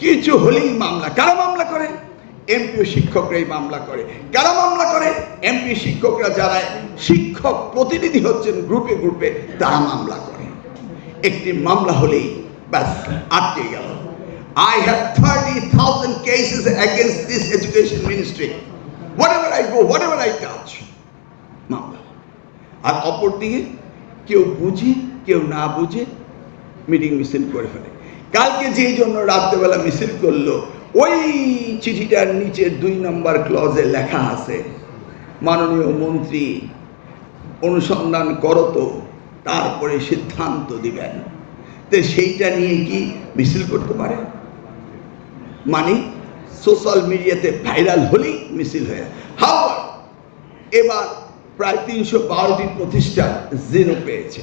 কিছু হলেই মামলা। কারা মামলা করে? এমপিও শিক্ষকরাই মামলা করে। কারা মামলা করে? এমপি শিক্ষকরা, যারা শিক্ষক প্রতিনিধি হচ্ছেন গ্রুপে গ্রুপে, তারা মামলা করে। একটি মামলা হলেই ব্যাস আটকে গেল। I have 30,000 cases against this education ministry. Whatever I go, whatever I touch, মামলা। আর অপরদিকে কেউ বুঝে কেউ না বুঝে মিটিং মিছিল করে ফেলে। কালকে যেই জন্য রাত্রেবেলা মিছিল করলো, ওই চিঠিটার নিচের 2 নম্বর ক্লজে লেখা আছে, মাননীয় মন্ত্রী অনুসন্ধান করো তো তারপরে সিদ্ধান্ত দিবেন। তো সেইটা নিয়ে কি মিছিল করতে পারে? মানে সোশ্যাল মিডিয়াতে ভাইরাল হলেই মিছিল হয়ে। হাওয়ার এবার প্রায় 312টি প্রতিষ্ঠান জিরো পেয়েছে।